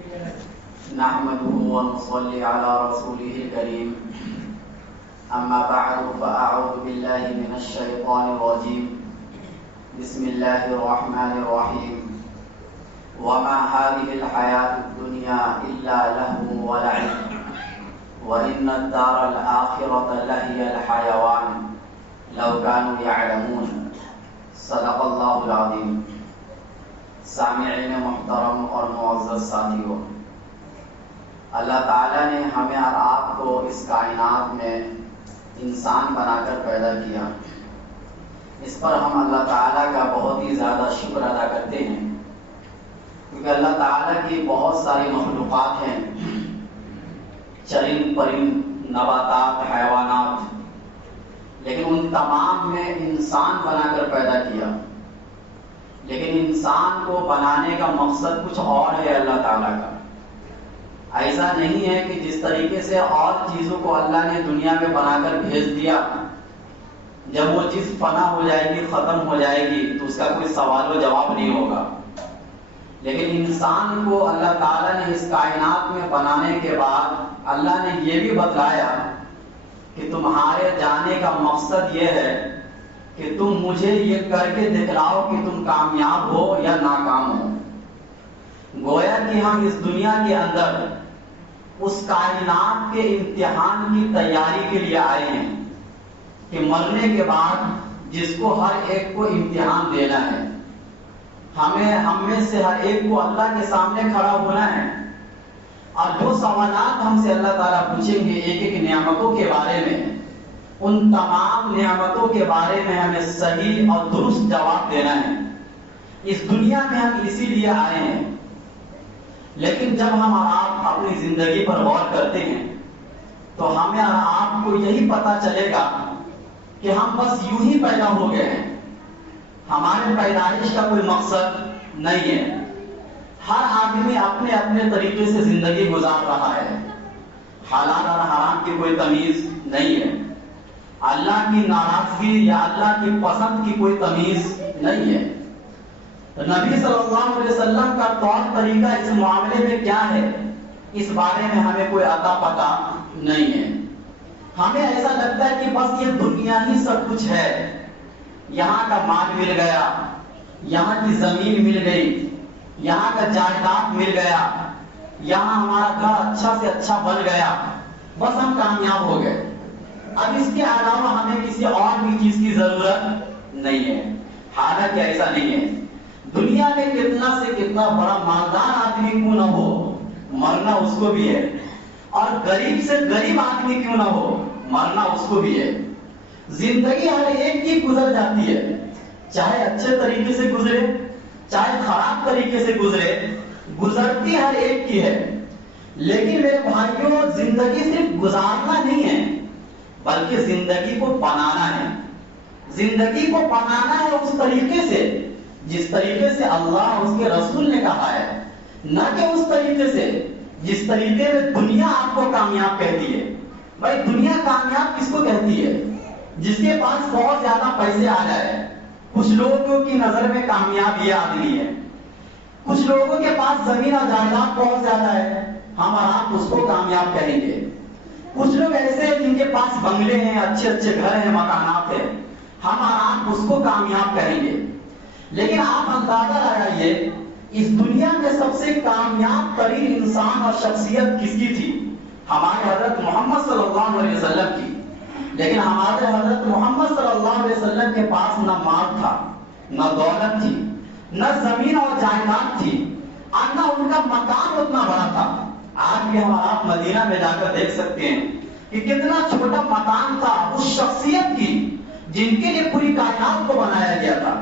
نحمده ونصلي على رسوله الكريم أما بعد فأعوذ بالله من الشيطان الرجيم بسم الله الرحمن الرحيم وما هذه الحياة الدنيا إلا لهو ولعب وإن الدار الآخرة لهي الحيوان لو كانوا يعلمون صدق الله العظيم. سامعین محترم اور معزز ساتھیوں، اللہ تعالیٰ نے ہمیں اور آپ کو اس کائنات میں انسان بنا کر پیدا کیا. اس پر ہم اللہ تعالیٰ کا بہت ہی زیادہ شکر ادا کرتے ہیں، کیونکہ اللہ تعالیٰ کی بہت ساری مخلوقات ہیں، چرند پرند، نباتات، حیوانات، لیکن ان تمام میں انسان بنا کر پیدا کیا. لیکن انسان کو بنانے کا مقصد کچھ اور ہے اللہ تعالیٰ کا. ایسا نہیں ہے کہ جس طریقے سے اور چیزوں کو اللہ نے دنیا میں بنا کر بھیج دیا، جب وہ چیز فنا ہو جائے گی، ختم ہو جائے گی، تو اس کا کوئی سوال و جواب نہیں ہوگا. لیکن انسان کو اللہ تعالیٰ نے اس کائنات میں بنانے کے بعد اللہ نے یہ بھی بتلایا کہ تمہارے جانے کا مقصد یہ ہے کہ تم مجھے یہ کر کے دکھلاؤ کہ تم کامیاب ہو یا ناکام ہو. گویا کہ ہم اس دنیا کے اندر اس کائنات کے امتحان کی تیاری کے لیے آئے ہیں کہ مرنے کے بعد جس کو ہر ایک کو امتحان دینا ہے، ہم میں سے ہر ایک کو اللہ کے سامنے کھڑا ہونا ہے، اور جو سوالات ہم سے اللہ تعالیٰ پوچھیں گے ایک ایک نعمتوں کے بارے میں، ان تمام نعمتوں کے بارے میں ہمیں صحیح اور درست جواب دینا ہے. اس دنیا میں ہم اسی لیے آئے ہیں. لیکن جب ہم اور آپ اپنی زندگی پر غور کرتے ہیں تو ہمیں اور آپ کو یہی پتا چلے گا کہ ہم بس یوں ہی پیدا ہو گئے ہیں. ہمارے پیدائش کا کوئی مقصد نہیں ہے. ہر آدمی اپنے اپنے طریقے سے زندگی گزار رہا ہے. حلال اور حرام کی کوئی تمیز نہیں ہے. اللہ کی ناراضگی یا اللہ کی پسند کی کوئی تمیز نہیں ہے. نبی صلی اللہ علیہ وسلم کا طور طریقہ اس معاملے میں کیا ہے، اس بارے میں ہمیں کوئی عطا پتہ نہیں ہے. ہمیں ایسا لگتا ہے کہ بس یہ دنیا ہی سب کچھ ہے. یہاں کا مال مل گیا، یہاں کی زمین مل گئی، یہاں کا جائیداد مل گیا، یہاں ہمارا گھر اچھا سے اچھا بن گیا، بس ہم کامیاب ہو گئے. اب اس کے علاوہ ہمیں کسی اور بھی چیز کی ضرورت نہیں ہے. حالانکہ ایسا نہیں ہے. دنیا میں کتنا سے کتنا بڑا مالدار آدمی کیوں نہ ہو، مرنا اس کو بھی ہے. اور غریب سے غریب آدمی کیوں نہ ہو، مرنا اس کو بھی ہے. زندگی ہر ایک کی گزر جاتی ہے، چاہے اچھے طریقے سے گزرے چاہے خراب طریقے سے گزرے، گزرتی ہر ایک کی ہے. لیکن میرے بھائیوں، زندگی صرف گزارنا نہیں ہے بلکہ زندگی کو بنانا ہے. زندگی کو بنانا ہے اس طریقے سے جس طریقے سے اللہ اور اس کے رسول نے کہا ہے، نہ کہ اس طریقے سے جس طریقے میں دنیا آپ کو کامیاب کہتی ہے. بھائی دنیا کامیاب کس کو کہتی ہے؟ جس کے پاس بہت زیادہ پیسے آ جائے. کچھ لوگوں کی نظر میں کامیاب یہ آدمی ہے. کچھ لوگوں کے پاس زمین اور جائیداد بہت زیادہ ہے، ہم اور آپ اس کو کامیاب کہیں گے. کچھ لوگ ایسے ہیں جن کے پاس بنگلے ہیں، اچھے اچھے گھر ہیں، مکانات ہیں، ہم اور آپ اس کو کامیاب کہیں گے. لیکن آپ اندازہ لگائیے اس دنیا میں سب سے کامیاب ترین انسان اور شخصیت کس کی تھی؟ ہمارے حضرت محمد صلی اللہ علیہ وسلم کی. لیکن ہمارے حضرت محمد صلی اللہ علیہ وسلم کے پاس نہ مال تھا، نہ دولت تھی، نہ زمین اور جائیداد تھی، اور نہ ان کا مکان اتنا بڑا تھا. آج بھی ہم آپ مدینہ میں جا کر دیکھ سکتے ہیں کہ کتنا چھوٹا مکان تھا اس شخصیت کی جن کے لیے پوری کائنات کو بنایا گیا تھا.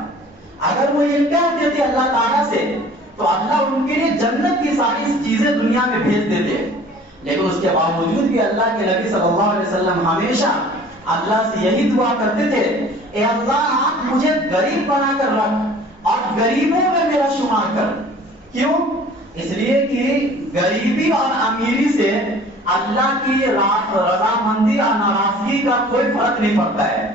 اگر وہ یہ کہہ دیتے اللہ تعالیٰ سے تو اللہ ان کے لیے جنت کی ساری چیزیں دنیا میں بھیج دیتے. لیکن اس کے باوجود بھی اللہ کے نبی صلی اللہ علیہ وسلم ہمیشہ اللہ سے یہی دعا کرتے تھے، اے اللہ آپ مجھے غریب بنا کر رکھ اور غریبوں میں میرا شمار کر. کیوں؟ اس لیے کہ غریبی اور امیری سے اللہ کی رضامندی اور ناراضگی کا کوئی فرق نہیں پڑتا ہے.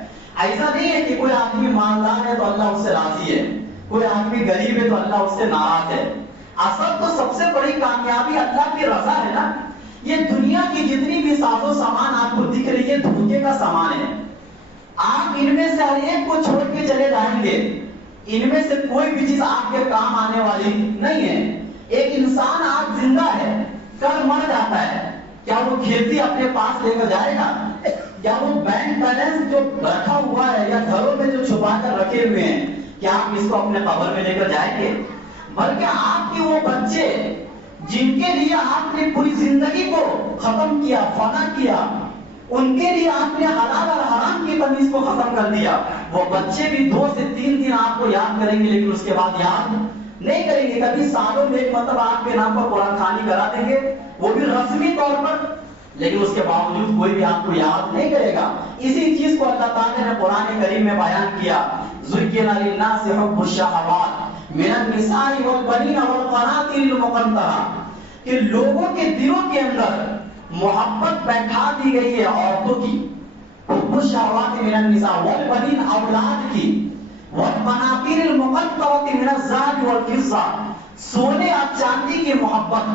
ایسا نہیں ہے کہ کوئی آدمی مالدار ہے تو اللہ اس سے راضی ہے، کوئی آدمی غریب ہے تو اللہ اس سے ناراض ہے. اصل تو سب سے بڑی کامیابی اللہ کی رضا ہے نا. یہ دنیا کی جتنی بھی ساز و سامان آپ کو دکھ رہی ہے دھوکے کا سامان ہے. آپ ان میں سے ہر ایک کو چھوڑ کے چلے جائیں گے, ان میں سے کوئی بھی چیز آپ کے کام آنے والی نہیں ہے. ایک انسان آج زندہ ہے, کل مر جاتا ہے, کیا وہ کھیتی اپنے پاس لے کر جائے گا؟ کیا وہ بینک بیلنس جو رکھا ہوا ہے یا گھروں میں جو چھپا کر رکھے ہوئے ہیں, کیا آپ اس کو اپنے قبر میں لے کر جائیں گے؟ بلکہ آپ کے وہ بچے جن کے لیے آپ نے پوری زندگی کو ختم کیا, فنا کیا, ان کے لیے آپ نے حلال اور حرام کی تمیز کو ختم کر دیا, وہ بچے بھی 2 سے 3 دن آپ کو یاد کریں گے لیکن اس کے بعد یاد نہیں کریں گے. کبھی سالوں میں ایک مرتبہ آپ کے نام پر قرآن خوانی کرا دیں گے, وہ بھی رسمی طور پر, لیکن اس کے باوجود کوئی بھی آپ کو یاد نہیں کرے گا. اسی چیز کو اللہ تعالیٰ نے قرآن کریم میں بیان کیا, زُيِّنَ لِلنَّاسِ حُبُّ الشَّهَوَاتِ مِنَ النِّسَاءِ وَالْبَنِينَ وَالْقَنَاطِيرِ الْمُقَنطَرَةِ, کہ لوگوں کے دلوں کے اندر محبت بیٹھا دی گئی ہے عورتوں کی, حب الشہوات من النساء والبنین, اولاد کی, والقناطیر المقنطرۃ من الذهب والفضہ, سونے اور چاندی کی محبت,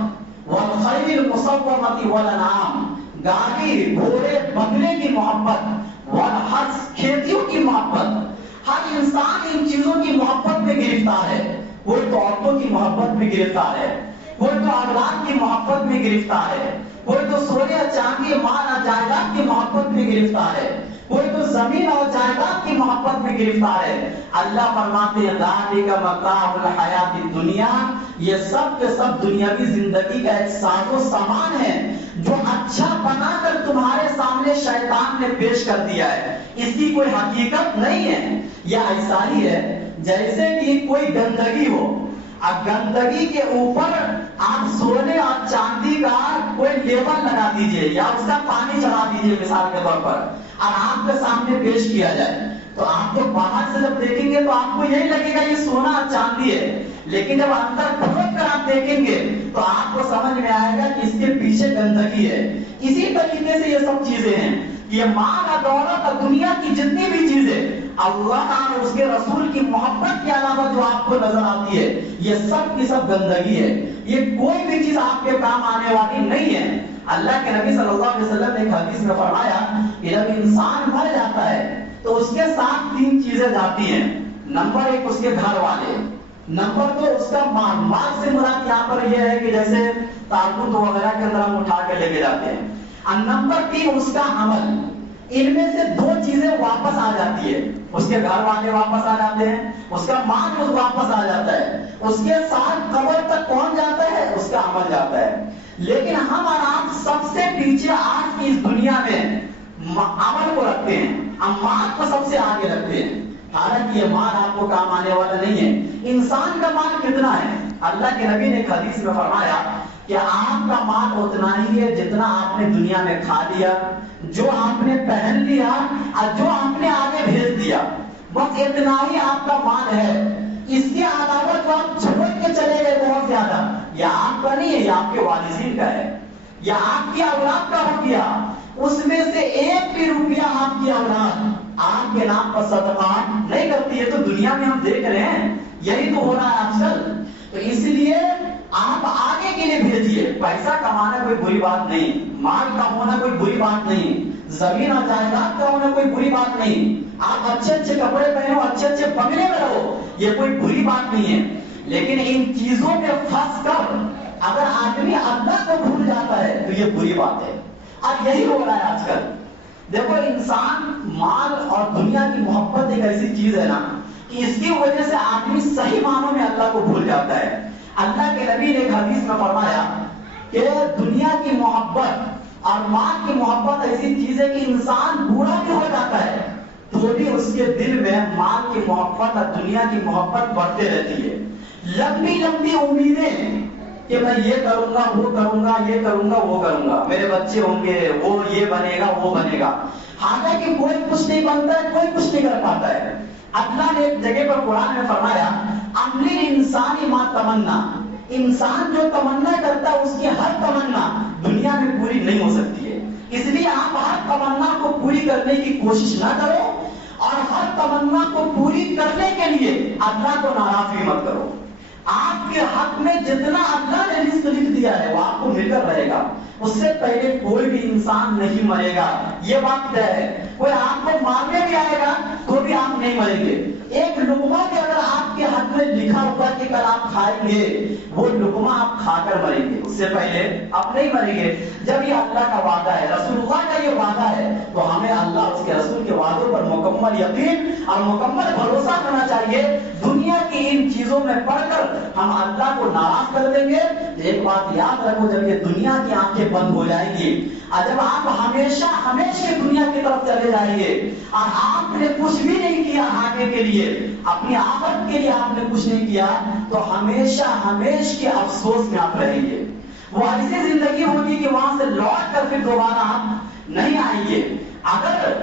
والخیل المصومۃ والانعام, گاڑی گھوڑے بنگلے کی محبت, والحرث, کھیتیوں کی محبت. ہر انسان ان چیزوں کی محبت میں گرفتار ہے. کوئی تو عورتوں کی محبت میں گرفتار ہے, کوئی تو اولاد کی محبت میں گرفتار ہے, کوئی تو سونے اور چاندی, مال اور جائیداد کی محبت میں گرفتار ہے, کوئی تو زمین اور جائیداد کی محبت میں گرفتار ہے. اللہ فرماتے ہیں ذالک متاع الحیات الدنیا, یہ سب کے سب دنیاوی زندگی کا ایک ساز و سامان ہے جو اچھا بنا کر تمہارے سامنے شیطان نے پیش کر دیا ہے, اس کی کوئی حقیقت نہیں ہے. یہ ایسا ہی ہے جیسے کہ کوئی گندگی ہو, اب گندگی کے اوپر آپ سونے اور چاندی کا کوئی لیبل لگا دیجئے یا اس کا پانی چڑھا دیجئے مثال کے طور پر, اور آپ کے سامنے پیش کیا جائے, تو آپ کو باہر سے جب دیکھیں گے تو آپ کو یہی لگے گا یہ سونا اور چاندی ہے, لیکن جب اندر کھود کر آپ دیکھیں گے تو آپ کو سمجھ میں آئے گا کہ اس کے پیچھے گندگی ہے. اسی طریقے سے یہ سب چیزیں ہیں, یہ مال اور دولت اور دنیا کی جتنی بھی چیزیں اللہ اور اس کے رسول کی محبت کے علاوہ جو آپ کو نظر آتی ہے, یہ سب کی سب گندگی ہے. یہ کوئی بھی چیز آپ کے کام آنے والی نہیں ہے. اللہ کے نبی صلی اللہ علیہ وسلم نے ایک حدیث میں فرمایا کہ جب انسان مر جاتا ہے تو اس کے ساتھ 3 چیزیں جاتی ہیں. نمبر 1 اس کے گھر والے, نمبر 2 اس کا مال, مال سے مراد یہاں پر یہ ہے کہ جیسے تابوت وغیرہ کے اندر ہم اٹھا کے لے کے جاتے ہیں, اور نمبر 3 اس کا عمل. ان میں سے 2 چیزیں واپس آ جاتی ہے, اس کے گھر والے واپس آ جاتے ہیں, اس کا مال واپس آ جاتا ہے, اس کے ساتھ قبر تک پہنچ جاتا ہے, اس کا عمل جاتا ہے. لیکن ہم اور آپ سب سے پیچھے آج کی اس دنیا میں عمل کو رکھتے ہیں, مال کو سب سے آگے رکھتے ہیں, حالانکہ یہ مال آپ کو کام آنے والا نہیں ہے. انسان کا مال کتنا ہے؟ اللہ کے نبی نے ایک حدیث میں فرمایا کہ آپ کا مال اتنا ہی ہے جتنا آپ نے دنیا میں کھا لیا, جو آپ نے پہن لیا اور جو آپ نے آگے بھیج دیا, بس اتنا ہی آپ کا مال ہے. اس کے علاوہ جو آپ چھوڑ کے چلے گئے بہت زیادہ, یہ آپ کا نہیں ہے, یہ آپ کے وارثین کا ہے, یہ آپ کی اولاد کا ہو گیا. اس میں سے 1 بھی روپیہ آپ کی اولاد آپ کے نام پر صدقہ نہیں کرتی ہے. تو دنیا میں ہم دیکھ رہے ہیں یہی تو ہو رہا ہے آج کل. تو اس لیے آپ آگے کے لیے بھیجیے. پیسہ کمانا کوئی بری بات نہیں, مال کا ہونا کوئی بری بات نہیں, زمین اور جائیداد کا ہونا کوئی بری بات نہیں, آپ اچھے اچھے کپڑے پہنو, اچھے اچھے بنگلے میں رہو, یہ کوئی بری بات نہیں ہے. لیکن ان چیزوں میں پھنس کر اگر آدمی اللہ کو بھول جاتا ہے تو یہ بری بات ہے. اور یہی ہو رہا ہے آج کل. دیکھو انسان, مال اور دنیا کی محبت ایک ایسی چیز ہے نا کہ اس کی وجہ سے آدمی صحیح معنوں میں اللہ کو بھول جاتا ہے. اللہ کے نبی نے ایک حدیث میں فرمایا کہ دنیا کی محبت اور مال کی محبت ایسی چیز ہے کہ انسان بوڑھا بھی ہو جاتا ہے تو بھی اس کے دل میں مال کی محبت اور دنیا کی محبت بڑھتے رہتی ہے. لمبی لمبی امیدیں کہ میں یہ کروں گا, وہ کروں گا, یہ کروں گا, وہ کروں گا, میرے بچے ہوں گے, وہ یہ بنے گا, وہ بنے گا. حالانکہ کوئی کچھ نہیں بنتا ہے, کوئی کچھ نہیں کر پاتا ہے. اللہ نے ایک جگہ پر قرآن میں فرمایا عملی انسانی ما تمنا, انسان جو تمنا کرتا ہے اس کی ہر تمنا دنیا میں پوری نہیں ہو سکتی ہے. اس لیے آپ ہر تمنا کو پوری کرنے کی کوشش نہ کرو, اور ہر تمنا کو پوری کرنے کے لیے اللہ کو ناراض بھی مت کرو. آپ کے حق میں جتنا اللہ نے رزق لکھ دیا ہے وہ آپ کو مل کر رہے گا، اس سے پہلے کوئی بھی انسان نہیں مرے گا، یہ بات طے ہے۔ کوئی آپ کو مارنے بھی آئے گا تو بھی آپ نہیں مریں گے۔ ایک لقمہ بھی اگر آپ کے حق میں لکھا ہوا کہ کل آپ کھائیں گے، وہ لقمہ آپ کھا کر مریں گے، اس سے پہلے آپ نہیں مریں گے۔ جب یہ اللہ کا وعدہ ہے، رسول اللہ کا یہ وعدہ ہے، تو ہمیں اللہ اس کے رسول کے وعدوں پر مکمل یقین اور مکمل بھروسہ کرنا چاہیے۔ دنیا کی ان چیزوں میں پڑھ کر ہم اللہ کو ناراض کر دیں گے، ایک بات یاد رکھو، جب یہ دنیا کی آنکھیں بند ہو جائیں گی اور جب آپ ہمیشہ ہمیشہ دنیا کی طرف چلے جائیں گے اور آپ نے کچھ بھی نہیں کیا آگے کے لیے، اپنی آخرت کے لیے آپ نے کچھ نہیں کیا، تو ہمیشہ ہمیشہ کے افسوس میں آپ رہیں گے۔ وہ ایسی زندگی ہوگی کہ وہاں سے لوٹ کر پھر دوبارہ آپ نہیں آئیں گے۔ اگر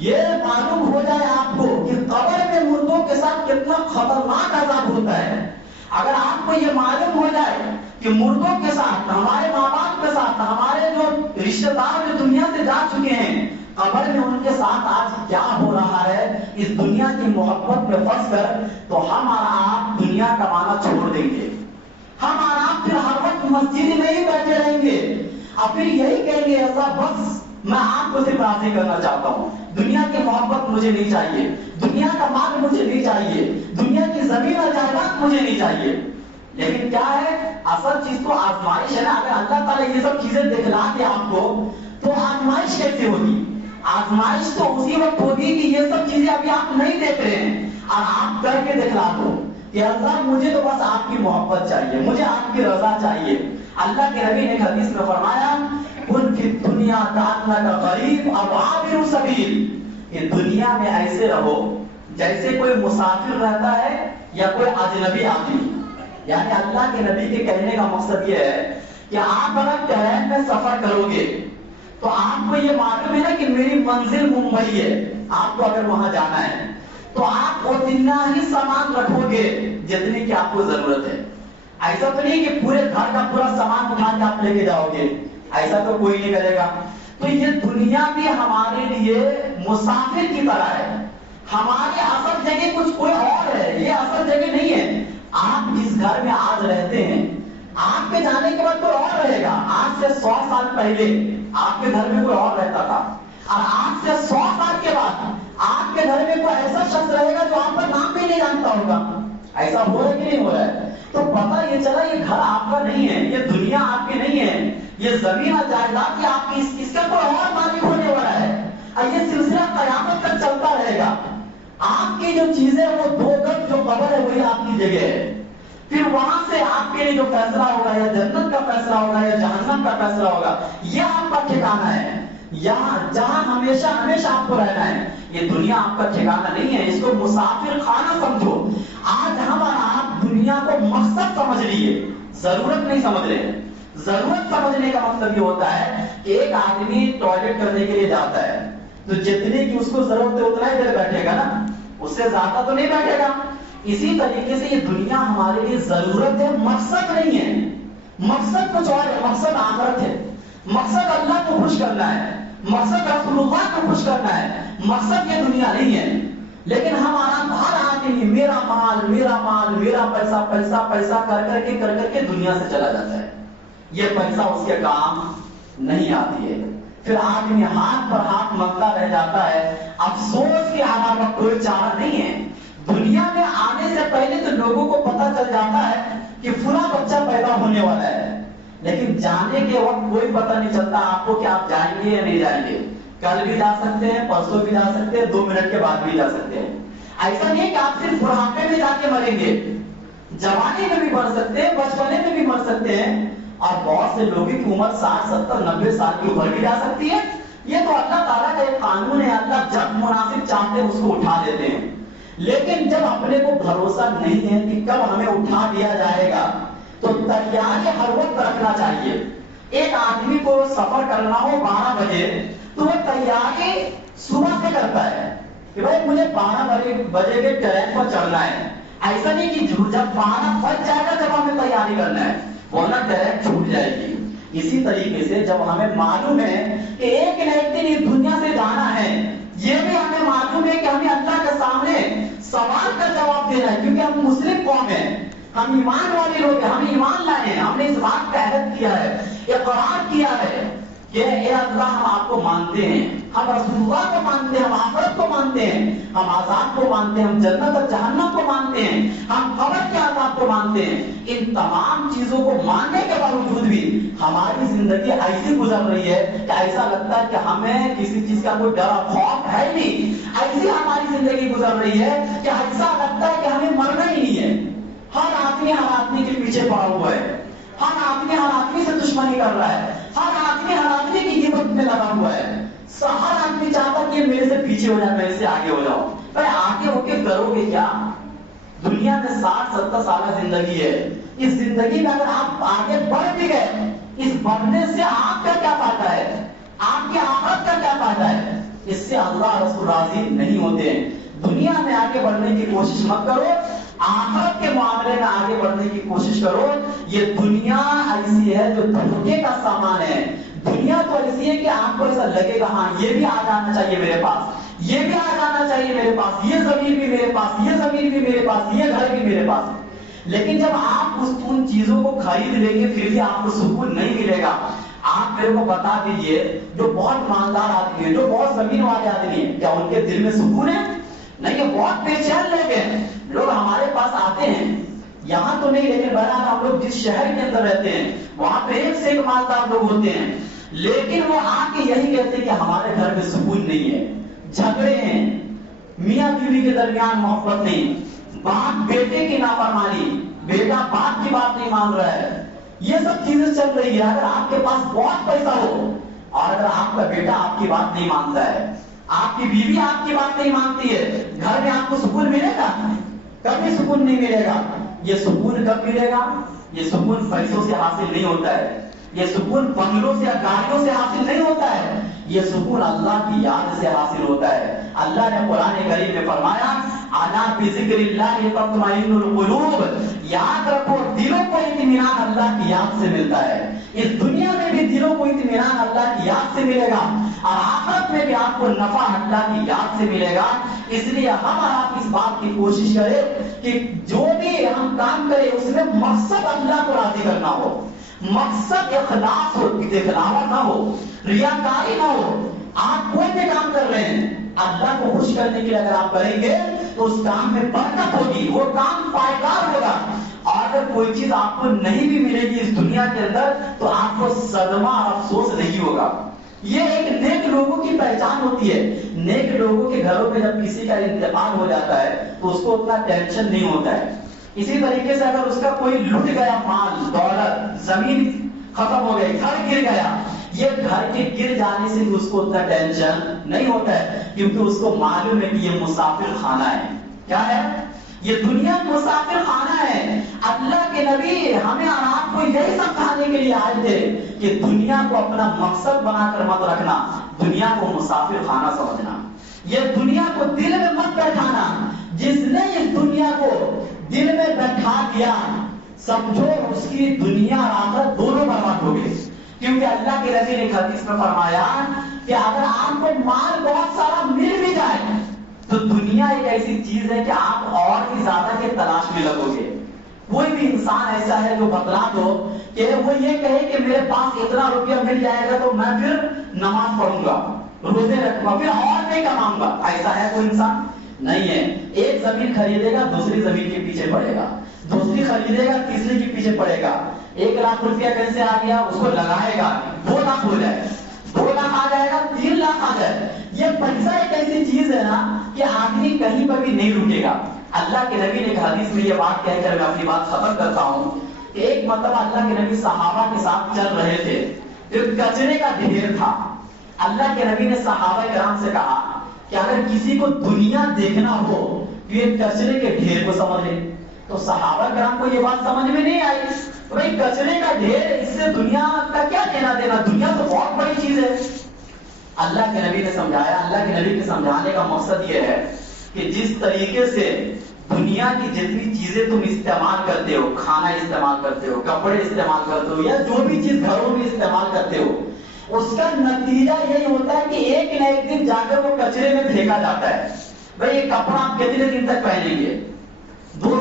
یہ معلوم ہو جائے آپ کو کہ قبر میں مردوں کے ساتھ کتنا خطرناک عذاب ہوتا ہے، اگر آپ کو یہ معلوم ہو جائے کہ مردوں کے ساتھ، ہمارے ماں باپ کے ساتھ، ہمارے جو رشتہ دار جو دنیا سے جا چکے ہیں، قبر میں ان کے ساتھ آج کیا ہو رہا ہے، اس دنیا کی محبت میں پھنس کر، تو ہم اور آپ دنیا کمانا چھوڑ دیں گے۔ ہم اور آپ پھر ہر وقت مسجد میں ہی بیٹھے رہیں گے اور پھر یہی کہیں گے اللہ بس میں آپ کو صرف راضی کرنا چاہتا ہوں، دنیا کی محبت مجھے نہیں چاہیے، دنیا کا مال مجھے نہیں چاہیے، دنیا کی زمین اور جائیداد مجھے نہیں چاہیے۔ لیکن کیا ہے، اصل چیز تو آزمائش ہے نا۔ اگر اللہ تعالیٰ یہ سب چیزیں دکھلا دے آپ کو تو آزمائش کیسے ہوگی؟ آزمائش تو اسی وقت ہوگی کہ یہ سب چیزیں ابھی آپ نہیں دیکھ رہے ہیں اور آپ کر کے دکھلا دو کہ اللہ مجھے تو بس آپ کی محبت چاہیے، مجھے آپ کی رضا چاہیے۔ اللہ کے نبی نے ایک حدیث میں فرمایا کن فی الدنیا کأنک غریب او عابر سبیل، کہ دنیا میں ایسے رہو جیسے کوئی مسافر رہتا ہے یا کوئی اجنبی آدمی۔ یعنی اللہ کے نبی کے کہنے کا مقصد یہ ہے کہ آپ اگر ٹرین میں سفر کرو گے تو آپ کو یہ معلوم ہے نا کہ میری منزل ممبئی ہے، آپ کو اگر وہاں جانا ہے تو آپ اتنا ہی سامان رکھو گے جتنی کی آپ کو ضرورت ہے۔ ایسا تو نہیں کہ پورے گھر کا پورا سامان اٹھا کے آپ لے کے جاؤ گے، ایسا تو کوئی نہیں کرے گا۔ تو یہ دنیا بھی ہمارے لیے مسافر کی طرح ہے، ہماری اصل جگہ کچھ کوئی اور ہے، یہ اصل جگہ نہیں ہے۔ آپ جس گھر میں آج رہتے ہیں، آپ کے جانے کے بعد کوئی اور رہے گا۔ آج سے 100 سال پہلے آپ کے گھر میں کوئی اور رہتا تھا، اور آج سے 100 سال کے بعد آپ کے گھر میں کوئی ایسا شخص رہے گا جو آپ کا نام بھی نہیں جانتا ہوگا۔ ایسا ہو رہا ہے کہ نہیں ہو رہا ہے؟ تو پتہ یہ چلا یہ گھر آپ کا نہیں ہے، یہ دنیا آپ کی نہیں ہے، یہ زمین اور جائیداد کی آپ کی، اس کا کوئی اور مالک ہونے والا ہے اور یہ سلسلہ قیامت تک چلتا رہے گا۔ آپ کی جو چیزیں وہ 2 گز جو قبر ہے وہی آپ کی جگہ ہے، پھر وہاں سے آپ کے لیے جو فیصلہ ہوگا، یا جنت کا فیصلہ ہوگا یا جہنم کا فیصلہ ہوگا، یہ آپ کا ٹھکانہ ہے، یہاں جہاں ہمیشہ ہمیشہ آپ کو رہنا ہے۔ یہ دنیا آپ کا ٹھکانہ نہیں ہے، اس کو مسافر خانہ سمجھو۔ آج ہم اور آپ دنیا کو مقصد سمجھ لیے، ضرورت نہیں سمجھ رہے۔ ضرورت سمجھنے کا مطلب یہ ہوتا ہے کہ ایک آدمی ٹوائلٹ کرنے کے لیے جاتا ہے تو جتنے کی اس کو ضرورت ہے اتنا ہی دیر بیٹھے گا نا، اس سے زیادہ تو نہیں بیٹھے گا۔ اسی طریقے سے یہ دنیا ہمارے لیے ضرورت ہے، مقصد نہیں ہے۔ مقصد کچھ اور ہے، مقصد آخرت ہے، مقصد اللہ کو خوش کرنا ہے، مقصد رسول اللہ کو خوش کرنا ہے، مقصد یہ دنیا نہیں ہے۔ لیکن ہمارا ہر آدمی میرا مال میرا مال میرا پیسہ پیسہ پیسہ کر کے دنیا سے چلا جاتا ہے۔ یہ پیسہ اس کے کام نہیں آتی ہے، پھر آدمی ہاتھ پر ہاتھ مانگتا رہ جاتا ہے۔ افسوس کے علاوہ کوئی چارہ نہیں ہے۔ دنیا میں آنے سے پہلے تو لوگوں کو پتہ چل جاتا ہے کہ فلاں بچہ پیدا ہونے والا ہے، لیکن جانے کے وقت کوئی پتہ نہیں چلتا آپ کو کہ آپ جائیں گے یا نہیں جائیں گے۔ کل بھی جا سکتے ہیں، پرسوں بھی جا سکتے ہیں، 2 منٹ کے بعد بھی جا سکتے ہیں۔ ایسا نہیں کہ آپ صرف بڑھاپے میں جا کے مریں گے، جوانی میں بھی مر سکتے ہیں، بچپنے میں بھی مر سکتے ہیں، اور بہت سے لوگوں کی عمر 60 70 90 سال کی عمر بھی جا سکتی ہے۔ یہ تو اللہ تعالیٰ کا ایک قانون ہے، اللہ جب مناسب چاہتے ہیں اس کو اٹھا دیتے ہیں۔ لیکن جب اپنے کو بھروسہ نہیں ہے کہ کب ہمیں اٹھا دیا جائے گا تو تیاری ہر وقت رکھنا چاہیے۔ ایک آدمی کو سفر کرنا ہو 12 بجے تو وہ تیاری صبح سے کرتا ہے کہ بھائی مجھے 12 بجے کے ٹرین پر چڑھنا ہے۔ ایسا نہیں کہ جب 12 بج جائے گا جب ہمیں تیاری کرنا ہے، ورنہ ٹرین چھوٹ جائے گی۔ اسی طریقے سے جب ہمیں معلوم ہے کہ ایک نہ ایک دن اس دنیا سے جانا ہے، یہ بھی ہمیں معلوم ہے کہ ہمیں اللہ کے سامنے سوال کا جواب دینا ہے، کیونکہ ہم مسلم قوم ہیں، ہم ایمان والے لوگ ہیں، ہم ایمان لائے ہیں، ہم نے اس بات کا عہد کیا ہے، اقرار کیا ہے کہ اے اللہ ہم آپ کو مانتے ہیں، ہم رسول اللہ کو مانتے ہیں، ہم آخرت کو مانتے ہیں، ہم عذاب کو مانتے ہیں، ہم جنت اور جہنم کو مانتے ہیں، ہم قبر کے عذاب کو مانتے ہیں۔ ان تمام چیزوں کو ماننے کے باوجود بھی ہماری زندگی ایسی گزر رہی ہے کہ ایسا لگتا ہے کہ ہمیں کسی چیز کا کوئی ڈر اور خوف ہے نہیں، ایسی ہماری زندگی گزر رہی ہے کہ ایسا لگتا ہے کہ ہمیں مرنا ہی نہیں ہے۔ ہر آدمی کے پیچھے پڑا ہوا ہے، ہر آدمی سے دشمنی کر رہا ہے، ہر آدمی کی غیبت میں لگا ہوا ہے، ہر آدمی چاہتا ہے کہ میرے سے پیچھے ہو جائے، میرے سے آگے ہو جاؤ۔ بھائی آگے ہو کے کرو گے کیا؟ دنیا میں 60-70 سالہ زندگی ہے، اس زندگی میں اگر آپ آگے بڑھ بھی گئے، اس بڑھنے سے آپ کا کیا فائدہ ہے؟ آپ کی آخرت کا کیا فائدہ ہے؟ اس سے اللہ رسول راضی نہیں ہوتے ہیں۔ دنیا میں آگے بڑھنے کی کوشش مت کرو، آخرت کے معاملے میں آگے بڑھنے کی کوشش کرو۔ یہ دنیا ایسی ہے جو دھوکے کا سامان ہے، دنیا تو ایسی ہے کہ آپ کو ایسا لگے گا ہاں یہ بھی آ جانا چاہیے میرے پاس، یہ بھی آ جانا چاہیے میرے پاس، یہ زمین بھی میرے پاس، یہ زمین بھی میرے پاس، یہ گھر بھی میرے پاس۔ لیکن جب آپ ان چیزوں کو خرید لیں گے پھر بھی آپ کو سکون نہیں ملے گا۔ آپ میرے کو بتا دیجئے جو بہت مالدار آدمی ہیں، جو بہت زمین والے آدمی ہیں، کیا ان کے دل میں سکون ہے؟ نہیں، یہ بہت بے چین لوگ ہیں۔ لوگ ہمارے پاس آتے ہیں، یہاں تو نہیں لیکن بہرحال ہم لوگ جس شہر کے اندر رہتے ہیں وہاں پہ ایک سے ایک مالدار لوگ ہوتے ہیں، لیکن وہ آ کے یہی کہتے ہیں کہ ہمارے گھر میں سکون نہیں ہے، جھگڑے ہیں، میاں بیوی کے درمیان محبت نہیں، باپ بیٹے کی نافرمانی، بیٹا باپ کی بات نہیں مان رہا ہے، یہ سب چیزیں چل رہی ہے۔ اگر آپ کے پاس بہت پیسہ ہو اور اگر آپ کا بیٹا آپ کی بات نہیں مانتا ہے، آپ کی بیوی آپ کی بات نہیں مانتی ہے، گھر میں آپ کو سکون ملے گا؟ کبھی سکون نہیں ملے گا۔ یہ سکون کب ملے گا؟ یہ سکون پیسوں سے حاصل نہیں ہوتا ہے، یہ سکون بنگلوں سے یا گاڑیوں سے حاصل نہیں ہوتا ہے، یہ سکون اللہ کی یاد سے حاصل ہوتا ہے۔ اللہ نے قرآن کریم میں فرمایا الا بذکر اللہ تطمئن القلوب، یاد رکھو دلوں کو اطمینان اللہ کی یاد سے ملتا ہے۔ اس دنیا میں بھی دلوں کو اطمینان اللہ کی یاد سے ملے گا اور آخرت میں بھی آپ کو نفع اللہ کی یاد سے ملے گا۔ اس لیے ہم اور آپ اس بات کی کوشش کریں کہ جو بھی ہم کام کریں اس میں مقصد اللہ کو راضی کرنا ہو، مقصد اخلاص ہو، دکھلاوا نہ ہو، ریاکاری نہ ہو۔ آپ کوئی بھی کام کر رہے ہیں اللہ کو خوش کرنے کے لیے اگر آپ کریں گے تو اس کام میں برکت ہوگی، وہ کام پائیدار ہوگا۔ اور اگر کوئی چیز آپ کو نہیں بھی ملے گی اس دنیا کے اندر تو آپ کو صدمہ اور افسوس نہیں ہوگا۔ یہ ایک نیک لوگوں کی پہچان ہوتی ہے۔ نیک لوگوں کے گھروں میں جب کسی کا انتقال ہو جاتا ہے تو اس کو اتنا ٹینشن نہیں ہوتا ہے۔ اسی طریقے سے اگر اس کا کوئی لٹ گیا مال دولت، زمین ختم ہو گئی، گھر گر گیا، یہ گھر کے گر جانے سے بھی اس کو اتنا ٹینشن نہیں ہوتا ہے، کیونکہ اس کو معلوم ہے کہ یہ مسافر خانہ ہے۔ کیا ہے؟ یہ دنیا مسافر خانہ ہے۔ اللہ کے نبی ہمیں اور آپ کو یہی سمجھانے کے لیے آئے تھے کہ دنیا کو اپنا مقصد بنا کر مت رکھنا، دنیا کو مسافر خانہ سمجھنا، یہ دنیا کو دل میں مت بیٹھانا۔ جس نے اس دنیا کو دل میں بیٹھا دیا سمجھو اس کی دنیا اور آخرت دونوں برباد ہو گئی۔ کیونکہ اللہ کے نبی نے حدیث میں فرمایا کہ اگر آپ کو مال بہت سارا مل بھی جائے تو دنیا ایک ایسی چیز ہے کہ آپ اور بھی زیادہ کے تلاش میں لگو گے۔ کوئی بھی انسان ایسا ہے جو بدلا دو کہ وہ یہ کہے کہ میرے پاس اتنا روپیہ مل جائے گا تو میں پھر نماز پڑھوں گا، روزے رکھوں گا، پھر اور نہیں کماؤں گا۔ ایسا ہے کوئی انسان؟ نہیں ہے۔ ایک زمین خریدے گا دوسری زمین کے پیچھے پڑے گا، دوسری خریدے گا تیسری کے پیچھے پڑے گا۔ 1 لاکھ روپیہ کیسے آ گیا اس کو لگائے گا، 2 لاکھ ہو جائے، 2 لاکھ آ جائے گا، 3 لاکھ آ جائے۔ یہ پیسہ ایک ایسی چیز ہے نا کہ آدمی کہیں پر بھی نہیں رکے گا۔ اللہ کے نبی نے ایک حدیث میں یہ بات کہہ کر میں اپنی بات ختم کرتا ہوں کہ ایک مرتبہ اللہ کے نبی صحابہ کے ساتھ چل رہے تھے، ایک کچرے کا ڈھیر تھا۔ اللہ کے نبی نے صحابہ کرام سے کہا کہ اگر کسی کو دنیا دیکھنا ہو تو یہ کچرے کے ڈھیر کو سمجھ لے۔ تو صحابہ کرام کو یہ بات سمجھ میں نہیں آئی، بھائی کچرے کا ڈھیر، اس سے دنیا کا کیا لینا دینا، دنیا تو بہت بڑی چیز ہے۔ اللہ کے نبی نے سمجھایا، اللہ کے نبی کے سمجھانے کا مقصد یہ ہے کہ جس طریقے سے دنیا کی جتنی چیزیں تم استعمال کرتے ہو، کھانا استعمال کرتے ہو، کپڑے استعمال کرتے ہو، یا جو بھی چیز گھروں میں استعمال کرتے ہو، اس کا نتیجہ یہی ہوتا ہے کہ ایک نہ ایک دن جا کر وہ کچرے میں پھینکا جاتا ہے۔ بھائی یہ کپڑا آپ کتنے دن تک پہنیں گے؟ 2